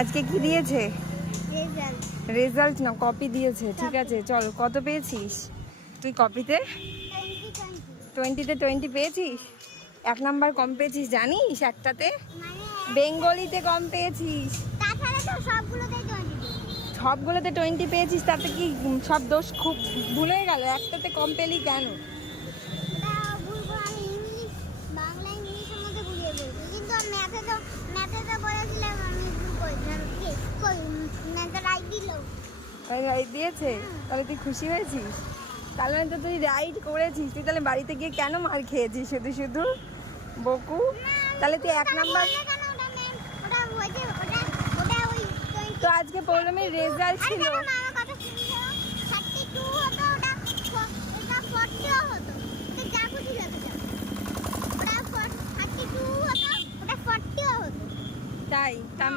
আজকে কি দিয়েছে? রেজাল্ট। রেজাল্ট না, কপি দিয়েছে। ঠিক আছে, চল। কত পেয়েছিস তুই কপিতে? 20-তে 20 পেয়েছিস? 1 নাম্বার কম পেয়েছিস জানিস? একটাতে মানে বেঙ্গলিতে কম পেয়েছিস। তাছাড়া তো সবগুলোতেই 20 সবগুলোতে 20 পেয়েছিস, তাতে কি সব দোষ খুব ভুল হয়ে গেল? একটাতে কম পেলি কেন? ওটা ভুল করে আমি ইংলিশ, বাংলা ইংলিশের মধ্যে ভুলিয়ে বলছি, কিন্তু ম্যাথে তো বলেছিলাম আমি ভুল করেছিলাম। ম্যাথে রাইট দিল। রাইট দিয়েছে? তাহলে তুই খুশি হয়েছিস? তাহলে মানে তো তুই রাইট করেছিস। তুই তাহলে বাড়িতে গিয়ে কেন মার খেয়েছিস শুধু শুধু বকু? তাহলে তুই 1 নাম্বার। তো আজকে পৌলমীর রেজাল্ট ছিল। তাই? তার মানে